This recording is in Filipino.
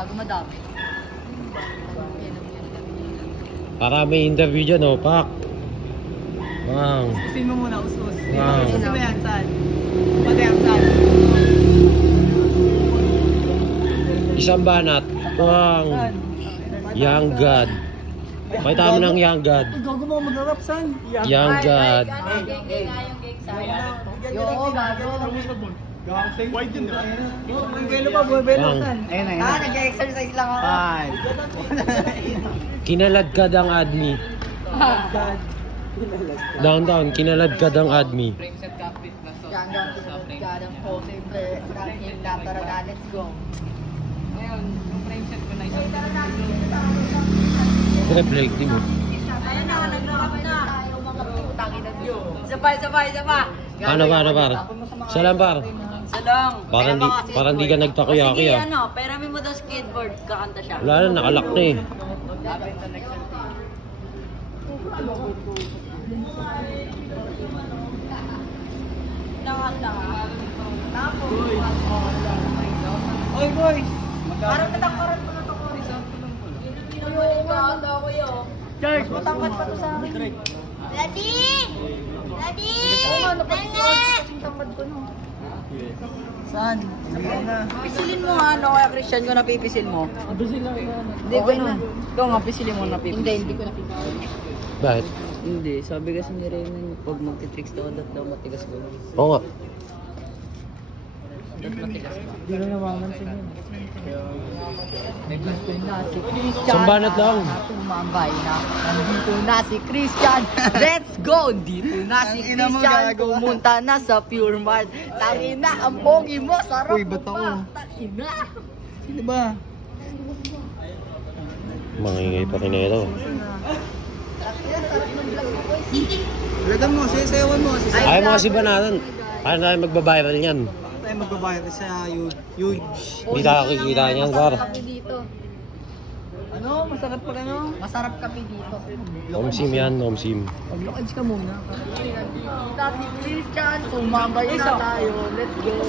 Gago, madami. Para may interview dyan, oh, Pak. Wow. Usin mo muna, usus. Wow. Usin mo yan, saan? Pati ang saan? Isang banat. Wow. Saan? Young God. Pakita mo ng Young God. Gago mo mag-rap, saan? Young God. Yo, gago. White yun, di ba? Buwelo pa, buwelo saan? Ayun na, ayun. Nag-exercise lang ako. 5. Kinaladkad ang admi. Downtown, kinaladkad ang admi. Gadang po, siyempre, kahit nataraga, let's go. Ngayon, yung frame set ko na isang Reflect, di mo. Ayun na, nag-rap na. Mga putang ina nyo. Sabay. Paano, par? Salam, par. Salang. Parang di ka nagtakoyaki, Sige, ah. perami mo daw skateboard, kakanta siya. Wala na, nakalak na eh. Oy, boys! Parang natangkaran pa na to ko. Charles, Matangkat pa to sa akin. Daddy! Daddy! Kasing tangkad ko no. saan? Pisilin mo nga, no? Kaya Christian ko napipisil mo. Abusin lang ito. Hindi, okay na. Ikaw nga, pisilin mo napipisil. Hindi ko napipisil. Bakit? Hindi, sabi kasi ni Raymond, pag magti-tricks daw, daw matigas ko. Oo nga. Matigas ka. Hindi na namamansin yun. Nandito na si Christian. Isang banat lang. Tumambay na. Nandito na si Christian. Let's go! Dito na si Ang ina mo, Christian. gago ka. Pumunta na sa Pure Mart. Tangina, ang pogi mo. Sarap Uy, ba't mo ako? pa. Tangina. Sino ba? Mangingay pa rin ito. Lagyan mo, sayawan mo. Ayaw mo kasi banatan. Paano tayo magbabiral yan? Tayo magbabayad sa huge. Hindi tayo kikita niyan, par. Kape dito. Ano? Masarap pa ano? Masarap kape dito. Omsim yan, omsim. Mag-lockage ka muna. Kita si Christian. Tumambay na tayo. Let's go.